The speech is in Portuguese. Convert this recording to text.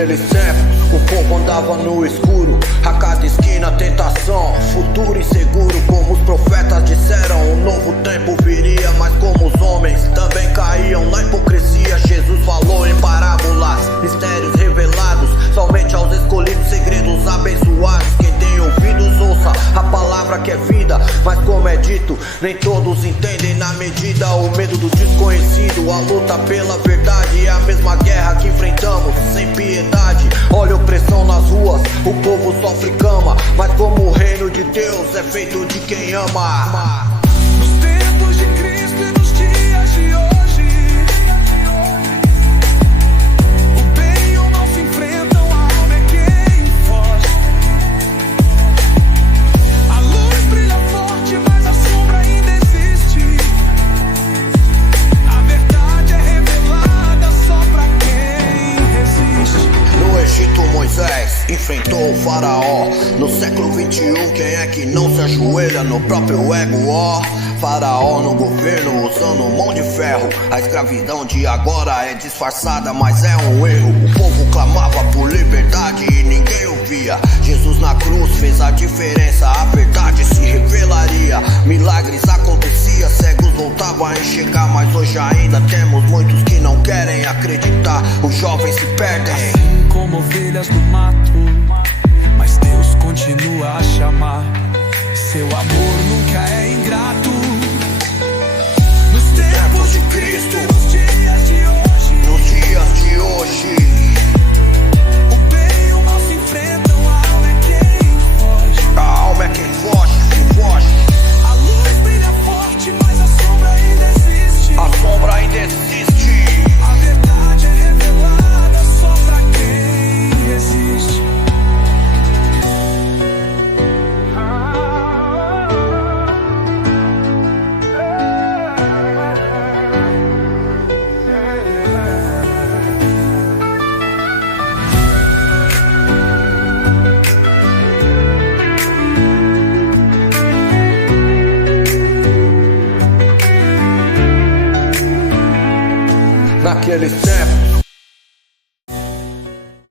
Naqueles tempos, o povo andava no escuro, a cada esquina tentação, futuro inseguro. Como os profetas disseram, um novo tempo viria, mas como os homens também caíam na hipocrisia. Jesus falou em parábolas, mistérios revelados somente aos escolhidos, segredos abençoados. Quem tem ouvidos ouça a palavra que é vida, mas como é dito, nem todos entendem na medida. O medo do desconhecido, a luta pela verdade, é a mesma guerra que enfrentamos sem piedade. Olha a opressão nas ruas, o povo sofre cama, mas como o reino de Deus é feito de quem ama. Nos tempos de Cristo e nos dias de hoje, o bem e o mal se enfrentam, a alma é quem foge. A luz brilha forte, mas a sombra ainda existe. A verdade é revelada só pra quem resiste. No Egito Moisés enfrentou o faraó. No século 21 quem é que não se ajoelha no próprio ego, ó? Faraó no governo usando mão de ferro. A escravidão de agora é disfarçada, mas é um erro. O povo clamava por liberdade e ninguém ouvia. Jesus na cruz fez a diferença, a verdade se revelaria. Milagres aconteciam, cegos voltavam a enxergar. Mas hoje ainda temos muitos que não querem acreditar. Os jovens se perdem Como ovelhas no mato, mas Deus continua a chamar. Seu amor nunca é ingrato. Nos tempos de Cristo, nos dias de hoje, o bem e o mal se enfrentam, a alma é quem foge. a alma é quem foge, se foge. A luz brilha forte, mas a sombra ainda existe. A sombra ainda existe. A verdade é revelada só pra quem resiste. Naqueles tempos,